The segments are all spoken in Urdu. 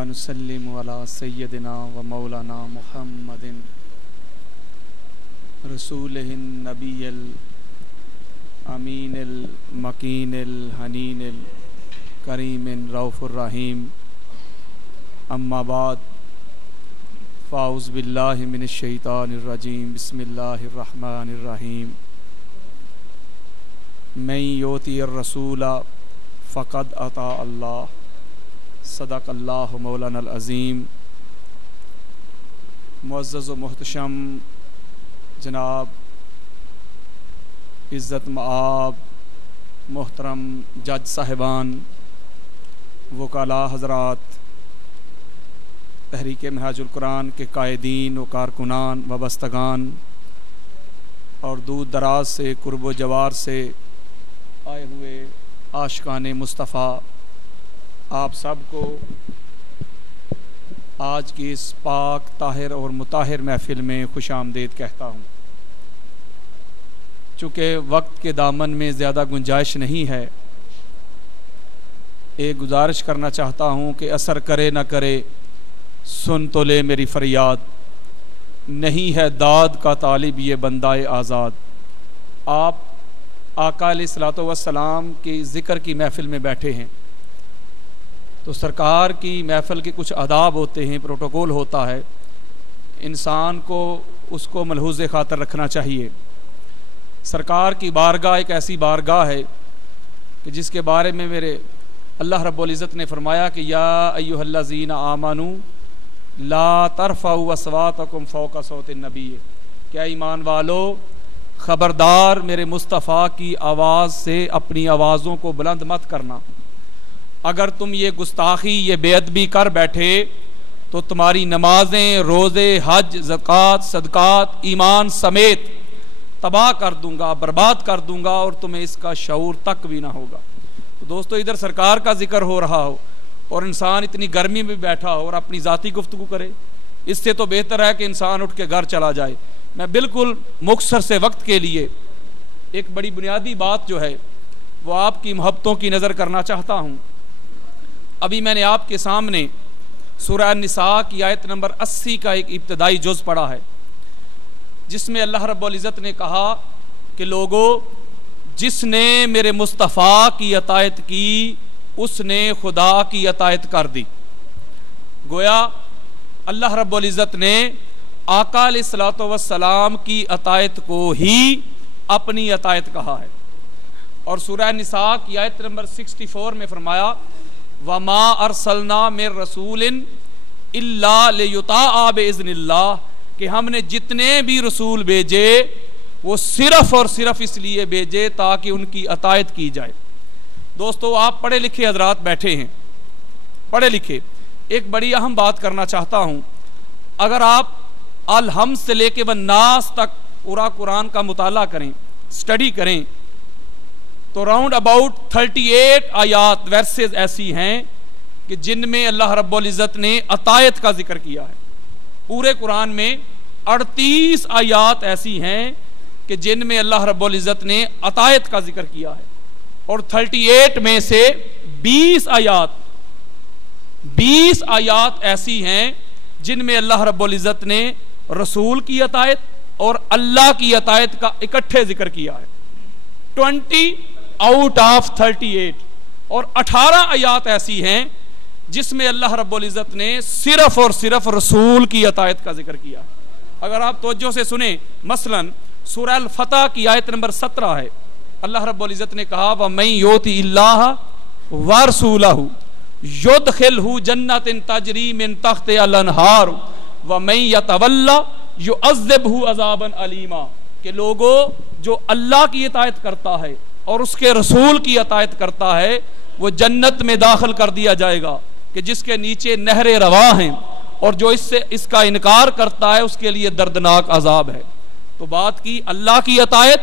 ونسلم علی سیدنا و مولانا محمد رسول النبی الامین المکین الحنین الکریم رؤوف الرحیم اما بعد فاعوذ باللہ من الشیطان الرجیم بسم اللہ الرحمن الرحیم من یؤتی الرسول فقد اطاع اللہ صدق اللہ مولانا العظیم۔ معزز و محتشم جناب عزت مآب محترم جج صاحبان، وکلاء حضرات، تحریک منہاج القرآن کے قائدین و کارکنان وابستگان اور دور دراز سے قرب و جوار سے آئے ہوئے عاشقان مصطفیٰ، آپ سب کو آج کی اس پاک طاہر اور مطہر محفل میں خوش آمدید کہتا ہوں۔ چونکہ وقت کے دامن میں زیادہ گنجائش نہیں ہے، ایک گزارش کرنا چاہتا ہوں کہ اثر کرے نہ کرے سن تو لے میری فریاد، نہیں ہے داد کا طالب یہ بندہ آزاد۔ آپ آقا علیہ الصلوۃ والسلام کی ذکر کی محفل میں بیٹھے ہیں، تو سرکار کی محفل کے کچھ آداب ہوتے ہیں، پروٹوکول ہوتا ہے، انسان کو اس کو ملحوظ خاطر رکھنا چاہیے۔ سرکار کی بارگاہ ایک ایسی بارگاہ ہے کہ جس کے بارے میں میرے اللہ رب العزت نے فرمایا کہ یا ایھا الذین آمنوا لا ترفعوا اصواتکم فوق صوت النبی، کیا ایمان والو خبردار میرے مصطفیٰ کی آواز سے اپنی آوازوں کو بلند مت کرنا۔ اگر تم یہ گستاخی، یہ بے ادبی کر بیٹھے تو تمہاری نمازیں، روزے، حج، زکوٰۃ، صدقات، ایمان سمیت تباہ کر دوں گا، برباد کر دوں گا، اور تمہیں اس کا شعور تک بھی نہ ہوگا۔ تو دوستو، ادھر سرکار کا ذکر ہو رہا ہو اور انسان اتنی گرمی میں بیٹھا ہو اور اپنی ذاتی گفتگو کرے، اس سے تو بہتر ہے کہ انسان اٹھ کے گھر چلا جائے۔ میں بالکل مختصر سے وقت کے لیے ایک بڑی بنیادی بات جو ہے وہ آپ کی محبتوں کی نظر کرنا چاہتا ہوں۔ ابھی میں نے آپ کے سامنے سورہ النساء کی آیت نمبر 80 کا ایک ابتدائی جز پڑھا ہے، جس میں اللہ رب العزت نے کہا کہ لوگو، جس نے میرے مصطفیٰ کی اطاعت کی اس نے خدا کی اطاعت کر دی۔ گویا اللہ رب العزت نے آقا علیہ الصلوۃ والسلام کی اطاعت کو ہی اپنی اطاعت کہا ہے، اور سورہ النساء کی آیت نمبر 64 میں فرمایا وَمَا أَرْسَلْنَا مِن رَّسُولٍ إِلَّا لِيُطَاعَ بِإِذْنِ اللَّهِ، کہ ہم نے جتنے بھی رسول بھیجے وہ صرف اور صرف اس لیے بھیجے تاکہ ان کی اطاعت کی جائے۔ دوستو، آپ پڑھے لکھے حضرات بیٹھے ہیں، پڑھے لکھے، ایک بڑی اہم بات کرنا چاہتا ہوں۔ اگر آپ الحمد سے لے کے والناس تک پورا قرآن کا مطالعہ کریں، سٹڈی کریں، تو راؤنڈ اباؤٹ 38 آیات ورسز ایسی ہیں کہ جن میں اللہ رب العزت نے اطاعت کا ذکر کیا ہے۔ پورے قرآن میں 38 آیات ایسی ہیں کہ جن میں اللہ رب العزت نے اطاعت کا ذکر کیا ہے، اور 38 میں سے 20 آیات ایسی ہیں جن میں اللہ رب العزت نے رسول کی اطاعت اور اللہ کی اطاعت کا اکٹھے ذکر کیا ہے۔ 20 آؤٹ آف 38، اور 18 آیات ایسی ہیں جس میں اللہ رب العزت نے صرف اور صرف رسول کی اطاعت کا ذکر کیا ہے۔ اگر آپ توجہ سے سنیں، مثلا سورہ الفتح کی آیت نمبر 17 ہے، اللہ رب العزت نے کہا وَمَن یُطِعِ اللَّهَ وَرَسُولَهُ يُدْخِلْهُ جَنَّةٍ تَجْرِی مِن تَحْتِہَا الْأَنْہَارُ وَمَن يَتَوَلَّ يُعَذِّبْهُ عَذَابًا عَلِیمًا، کہ لوگوں جو اللہ کی اطاعت کرتا ہے اور اس کے رسول کی اطاعت کرتا ہے وہ جنت میں داخل کر دیا جائے گا کہ جس کے نیچے نہریں رواں ہیں، اور جو اس کا انکار کرتا ہے اس کے لیے دردناک عذاب ہے۔ تو بات کی اللہ کی اطاعت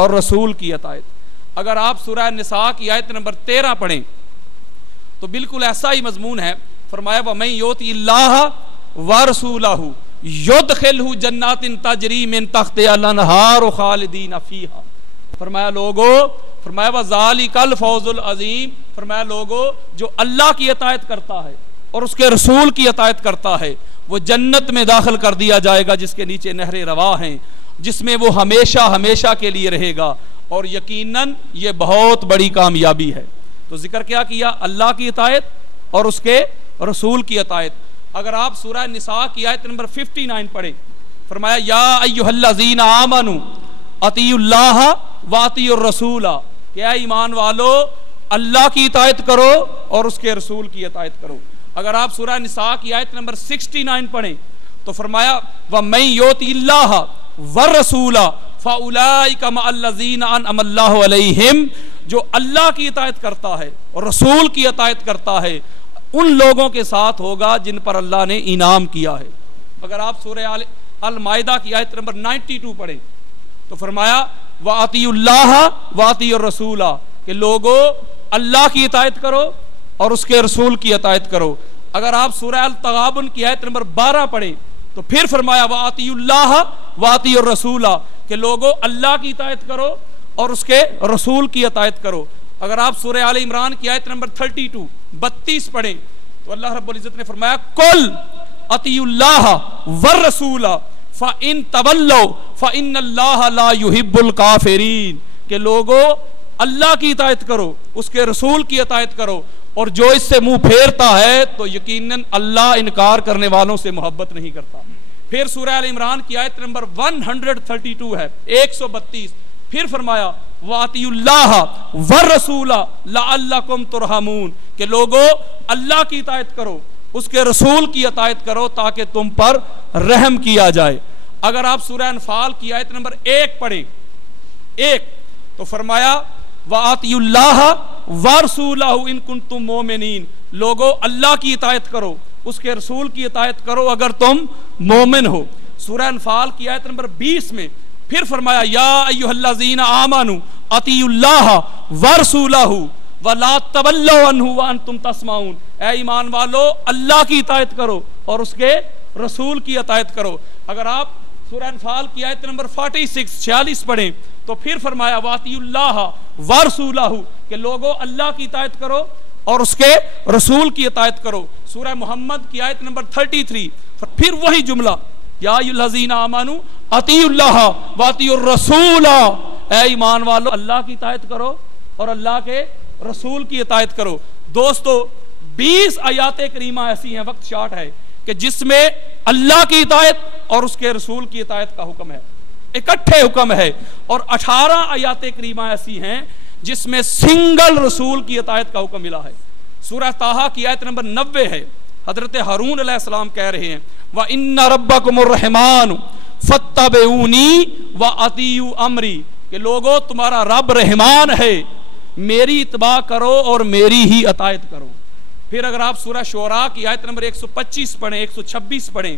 اور رسول کی اطاعت۔ اگر آپ سورہ النساء کی آیت نمبر 13 پڑھیں تو بالکل ایسا ہی مضمون ہے، فرمایا وَمَن یُطِعِ اللَّهَ وَرَسُولَهُ يُدْخِلْهُ جَنَّاتٍ تَجْرِی مِن تَحْتِہَا الْأَنْہَارُ خَالِدِینَ فِیہَا، فرمایا لوگو، فرمایا وَذَالِکَ الْفَوْزُ الْعَظِیم، فرمایا لوگو جو اللہ کی اطاعت کرتا ہے اور اس کے رسول کی اطاعت کرتا ہے وہ جنت میں داخل کر دیا جائے گا جس کے نیچے نہریں رواں ہیں، جس میں وہ ہمیشہ ہمیشہ کے لیے رہے گا، اور یقیناً یہ بہت بڑی کامیابی ہے۔ تو ذکر کیا کیا؟ اللہ کی اطاعت اور اس کے رسول کی اطاعت۔ اگر آپ سورہ نساء کی آیت نمبر 59 پڑھیں، فرمایا یا ایھا الذین آمنوا اطیعوا اللہ واطیعوا الرسول، کہ اے ایمان والو اللہ کی اطاعت کرو اور اس کے رسول کی اطاعت کرو۔ اگر آپ سورہ نساء کی آیت نمبر 69 پڑھیں تو فرمایا وَمَن یُطِعِ اللَّهَ وَالرَّسُولَ فَأُولَٰئِکَ مَعَ الَّذِینَ أَنْعَمَ اللَّهُ عَلَیْہِمْ، جو اللہ کی اطاعت کرتا ہے اور رسول کی اطاعت کرتا ہے ان لوگوں کے ساتھ ہوگا جن پر اللہ نے انعام کیا ہے۔ اگر آپ سورہ المائدہ کی آیت نمبر 92 پڑھیں تو فرمایا وَأَطِیعُوا اللَّهَ وَأَطِیعُوا الرَّسُولَ، کہ لوگو اللہ کی اطاعت کرو اور اس کے رسول کی اطاعت کرو۔ اگر آپ سورہ التغابن کی آیت نمبر 12 پڑھیں تو پھر فرمایا وَأَطِیعُوا اللَّهَ وَأَطِیعُوا الرَّسُولَ، کہ لوگو اللہ کی اطاعت کرو اور اس کے رسول کی اطاعت کرو۔ اگر آپ سورہ آل عمران کی آیت نمبر 32 پڑھیں تو اللہ رب العزت نے فرمایا قُلْ اطیعوا اللہ والرسول فَإِن تَوَلَّوْا فَإِنَّ اللَّهَ لَا يُحِبُّ الْكَافِرِينَ، کہ لوگو اللہ کی اطاعت کرو، اس کے رسول کی اطاعت کرو، اور جو اس سے منہ پھیرتا ہے تو یقیناً اللہ انکار کرنے والوں سے محبت نہیں کرتا۔ پھر سورہ آل عمران کی آیت نمبر 132 ہے 132، پھر فرمایا وَأَطِیعُوا اللَّهَ وَالرَّسُولَ لَعَلَّکُمْ تُرْحَمُونَ، کہ لوگو اللہ کی اطاعت کرو، اس کے رسول کی اطاعت کرو تاکہ تم پر رحم کیا جائے۔ اگر آپ سورہ انفال کی آیت نمبر 1 پڑھیں تو فرمایا وَأَطِیعُوا اللَّهَ وَرَسُولَهُ إِن كُنتُم مُؤْمِنِینَ، لوگو اللہ کی اطاعت کرو، اس کے رسول کی اطاعت کرو اگر تم مومن ہو۔ سورہ انفال کی آیت نمبر 20 میں پھر فرمایا یا ایھا الذین آمنوا اطیعوا اللہ ورسولہ ولا تولوا عنہ وانتم تسمعون، اے ایمان والو اللہ کی اطاعت کرو اور اس کے رسول کی اطاعت کرو۔ اگر آپ سورہ انفال کی آیت نمبر 46 پڑھیں تو پھر فرمایا وَأَطِیعُوا اللَّهَ وَرَسُولَهُ، کہ لوگو اللہ کی اطاعت کرو اور اس کے رسول کی اطاعت کرو۔ سورہ محمد کی آیت نمبر 33 پھر وہی جملہ یا ایھا الذین آمنوا اطیعوا اللہ وَأَطِیعُوا الرَّسُولَ، اے ایمان والو اللہ کی اطاعت کرو اور اللہ کے رسول کی اطاعت کرو۔ دوستو 20 آیات کریمہ ایسی ہیں، وقت شارٹ ہے، کہ جس میں اللہ کی اطاعت اور اس کے رسول کی اطاعت کا حکم ہے، اکٹھے حکم ہے، اور 18 آیات کریمہ ایسی ہیں جس میں سنگل رسول کی اطاعت کا حکم ملا ہے۔ سورہ طٰہٰ کی آیت نمبر 90 ہے، حضرت ہارون علیہ السلام کہہ رہے ہیں وَإِنَّ رَبَّكُمُ الرَّحْمَٰنُ فَاتَّبِعُونِی وَأَطِیعُوا أَمْرِی، کہ لوگو تمہارا رب رحمان ہے، میری اتباع کرو اور میری ہی اطاعت کرو۔ پھر اگر آپ سورہ شعراء کی آیت نمبر 125 پڑھیں 126 پڑھیں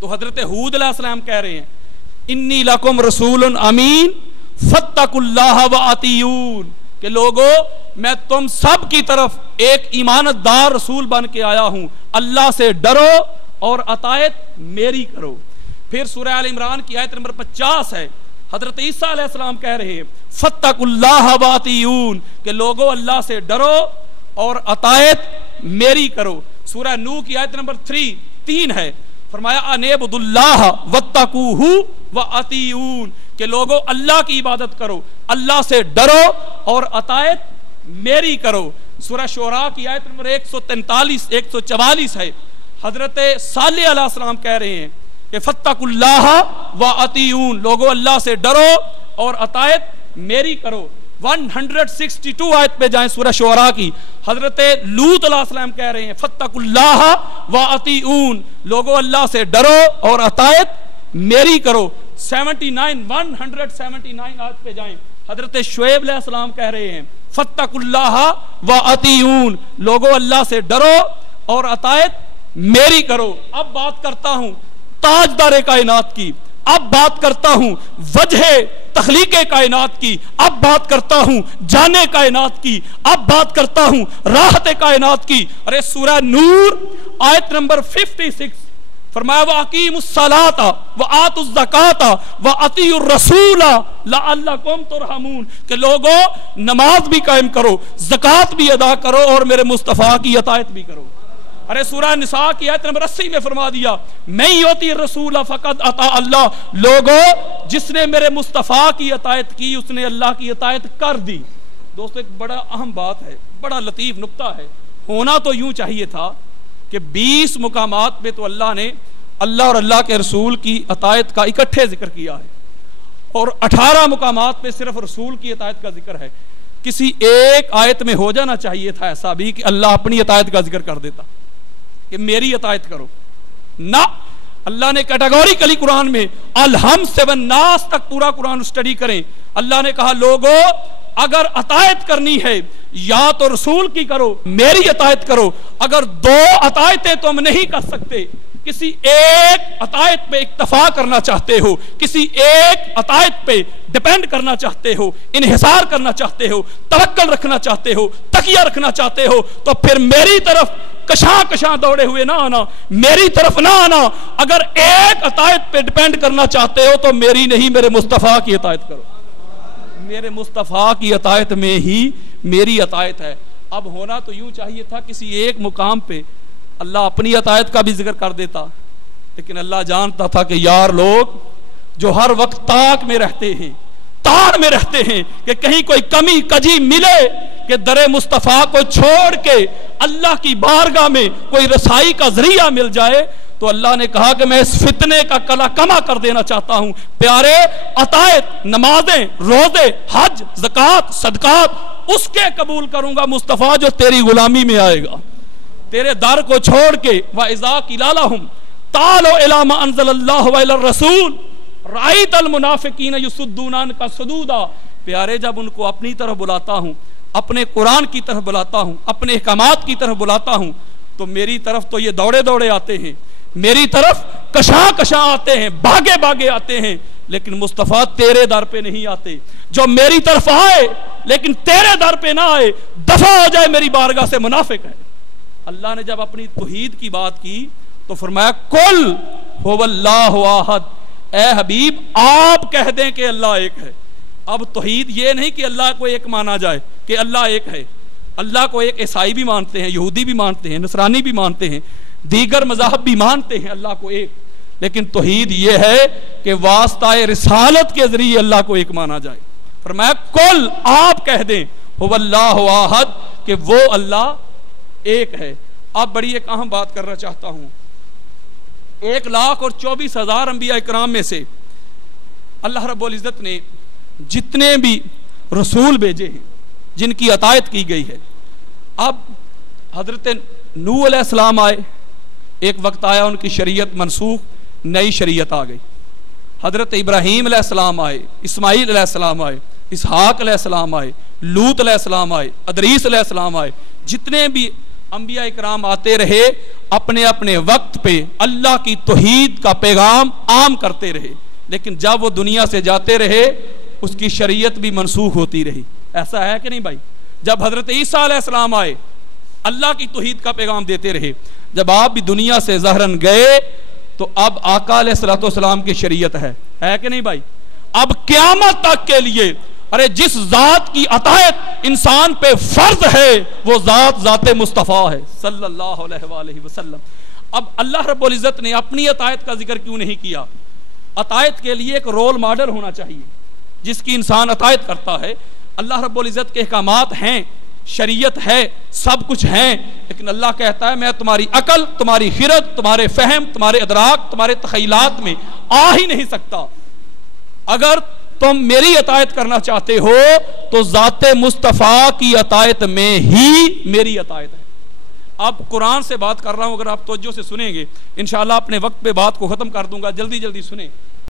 تو حضرت ہود علیہ السلام کہہ رہے ہیں انی لکم رسول امین فاتقوا اللہ وَأَطِیعُونِ، کہ لوگو میں تم سب کی طرف ایک ایمانت دار رسول بن کے آیا ہوں، اللہ سے ڈرو اور اطاعت میری کرو۔ پھر سورہ آل عمران کی آیت نمبر 50 ہے، حضرت عیسیٰ علیہ السلام کہہ رہے ہیں فاتقوا اللہ وَأَطِیعُونِ، کہ لوگو اللہ سے ڈرو اور اطاعت میری کرو۔ سورہ نوح کی آیت نمبر 3 ہے، فرمایا ان اعبدوا اللہ واتقوہ وَأَطِیعُونِ، کہ لوگو اللہ کی عبادت کرو، اللہ سے ڈرو اور اطاعت میری کرو۔ سورہ شعراء کی آیت نمبر 143 144 ہے، حضرت صالح علیہ السلام کہہ رہے ہیں کہ فاتقوا اللہ وَأَطِیعُونِ، لوگو اللہ سے ڈرو اور اطاعت میری کرو۔ 162 آیت پہ جائیں سورہ شعراء کی، حضرت لوط علیہ السلام کہہ رہے ہیں فاتقوا اللہ وَأَطِیعُونِ، لوگو اللہ سے ڈرو اور اطاعت میری کرو۔ 179 آیت پہ جائیں، حضرت شعیب علیہ السلام کہہ رہے ہیں فاتقوا اللہ وَأَطِیعُونِ، لوگو اللہ سے ڈرو اور اطاعت میری کرو۔ اب بات کرتا ہوں تاجدار کائنات کی، اب بات کرتا ہوں وجہ تخلیق کائنات کی، اب بات کرتا ہوں جانے کائنات کی، اب بات کرتا ہوں راحت کائنات کی۔ ارے سورہ نور آیت نمبر 56 فرمایا وَأَقِیمُوا الصَّلَاةَ وَآتُوا الزَّکَاةَ وَأَطِیعُوا الرَّسُولَ لَعَلَّکُمْ تُرْحَمُونَ، کہ لوگو نماز بھی قائم کرو، زکوٰۃ بھی ادا کرو اور میرے مصطفیٰ کی اطاعت بھی کرو۔ ارے سورہ نساء کی آیت نمبر 80 میں فرما دیا میں یوتی الرسول فقد اطاع اللہ، لوگو جس نے میرے مصطفیٰ کی اطاعت کی اس نے اللہ کی اطاعت کر دی۔ دوستو ایک بڑا اہم بات ہے، بڑا لطیف نکتہ ہے، ہونا تو یوں چاہیے تھا کہ 20 مقامات پہ تو اللہ نے اللہ اور اللہ کے رسول کی اطاعت کا اکٹھے ذکر کیا ہے، اور 18 مقامات پہ صرف رسول کی اطاعت کا ذکر ہے۔ کسی ایک آیت میں ہو جانا چاہیے تھا ایسا بھی کہ اللہ اپنی اطاعت کا ذکر کر دیتا کہ میری اطاعت کرو، نہ اللہ نے کیٹیگوریکلی قرآن میں الحمد سے والناس تک پورا قرآن اسٹڈی کریں، اللہ نے کہا لوگو اگر اطاعت کرنی ہے یا تو رسول کی کرو، میری اطاعت کرو، اگر 2 اطاعتیں تم نہیں کر سکتے، کسی ایک اطاعت پہ اکتفا کرنا چاہتے ہو، کسی ایک اطاعت پہ ڈیپینڈ کرنا چاہتے ہو، انحصار کرنا چاہتے ہو، توکل رکھنا چاہتے ہو، تکیہ رکھنا چاہتے ہو، تو پھر میری طرف کشاں دوڑے ہوئے نہ آنا، میری طرف نہ آنا۔ اگر ایک اطاعت پہ ڈیپینڈ کرنا چاہتے ہو تو میری نہیں، میرے مصطفیٰ کی اطاعت کرو، میرے مصطفیٰ کی اطاعت میں ہی میری اطاعت ہے۔ اب ہونا تو یوں چاہیے تھا کسی ایک مقام پہ اللہ اپنی اطاعت کا بھی ذکر کر دیتا، لیکن اللہ جانتا تھا کہ یار لوگ جو ہر وقت تاک میں رہتے ہیں، تار میں رہتے ہیں کہ کہیں کوئی کمی کجی ملے کہ در مصطفیٰ کو چھوڑ کے اللہ کی بارگاہ میں کوئی رسائی کا ذریعہ مل جائے، تو اللہ نے کہا کہ میں اس فتنے کا کلا کما کر دینا چاہتا ہوں۔ پیارے اطاعت، نمازیں، روزے، حج، زکوٰۃ، صدقات اس کے قبول کروں گا مصطفیٰ جو تیری غلامی میں آئے گا، تیرے در کو چھوڑ کے۔ وَإِذَا قِيلَ لَهُمْ تَعَالَوْا إِلَىٰ مَا أَنزَلَ اللَّهُ وَإِلَى الرَّسُولِ رَأَيْتَ الْمُنَافِقِينَ يَصُدُّونَ عَنْكَ صُدُودًا۔ پیارے جب ان کو اپنی طرف بلاتا ہوں، اپنے قرآن کی طرف بلاتا ہوں، اپنے احکامات کی طرف بلاتا ہوں، تو میری طرف تو یہ دوڑے دوڑے آتے ہیں، میری طرف کشاں آتے ہیں، بھاگے آتے ہیں، لیکن مصطفیٰ تیرے در پہ نہیں آتے۔ جو میری طرف آئے لیکن تیرے در پہ نہ آئے، دفع ہو جائے میری بارگاہ سے، منافق ہے۔ اللہ نے جب اپنی توحید کی بات کی تو فرمایا قل هو اللہ احد، اے حبیب آپ کہہ دیں کہ اللہ ایک ہے۔ اب توحید یہ نہیں کہ اللہ کو ایک مانا جائے کہ اللہ ایک ہے، اللہ کو ایک عیسائی بھی مانتے ہیں، یہودی بھی مانتے ہیں، نصرانی بھی مانتے ہیں، دیگر مذاہب بھی مانتے ہیں اللہ کو ایک، لیکن توحید یہ ہے کہ واسطہ رسالت کے ذریعے اللہ کو ایک مانا جائے۔ فرمایا قل آپ کہہ دیں هو اللہ احد کہ وہ اللہ ایک ہے۔ اب بڑی ایک اہم بات کرنا چاہتا ہوں، 1,24,000 انبیاء اکرام میں سے اللہ رب العزت نے جتنے بھی رسول بھیجے ہیں جن کی اطاعت کی گئی ہے، اب حضرت نوح علیہ السلام آئے، ایک وقت آیا ان کی شریعت منسوخ، نئی شریعت آ گئی۔ حضرت ابراہیم علیہ السلام آئے، اسماعیل علیہ السلام آئے، اسحاق علیہ السلام آئے، لوط علیہ السلام آئے، ادریس علیہ السلام آئے، جتنے بھی انبیاء اکرام آتے رہے اپنے اپنے وقت پہ اللہ کی توحید کا پیغام عام کرتے رہے، لیکن جب وہ دنیا سے جاتے رہے اس کی شریعت بھی منسوخ ہوتی رہی۔ ایسا ہے کہ نہیں بھائی؟ جب حضرت عیسیٰ علیہ السلام آئے اللہ کی توحید کا پیغام دیتے رہے، جب آپ بھی دنیا سے ظاہراً گئے تو اب آقا علیہ السلام کی شریعت ہے کہ نہیں بھائی؟ اب قیامت تک کے لیے ارے جس ذات کی اطاعت انسان پہ فرض ہے وہ ذات مصطفیٰ ہے صلی اللہ علیہ وآلہ وسلم۔ اب اللہ رب العزت نے اپنی اطاعت کا ذکر کیوں نہیں کیا؟ اطاعت کے لیے ایک رول ماڈل ہونا چاہیے جس کی انسان اطاعت کرتا ہے۔ اللہ رب العزت کے احکامات ہیں، شریعت ہے، سب کچھ ہیں، لیکن اللہ کہتا ہے میں تمہاری عقل، تمہاری خرد، تمہارے فہم، تمہارے ادراک، تمہارے تخیلات میں آ ہی نہیں سکتا۔ اگر تم میری اطاعت کرنا چاہتے ہو تو ذات مصطفیٰ کی اطاعت میں ہی میری اطاعت ہے۔ اب قرآن سے بات کر رہا ہوں، اگر آپ توجہ سے سنیں گے انشاءاللہ اپنے وقت پہ بات کو ختم کر دوں گا، جلدی سنیں۔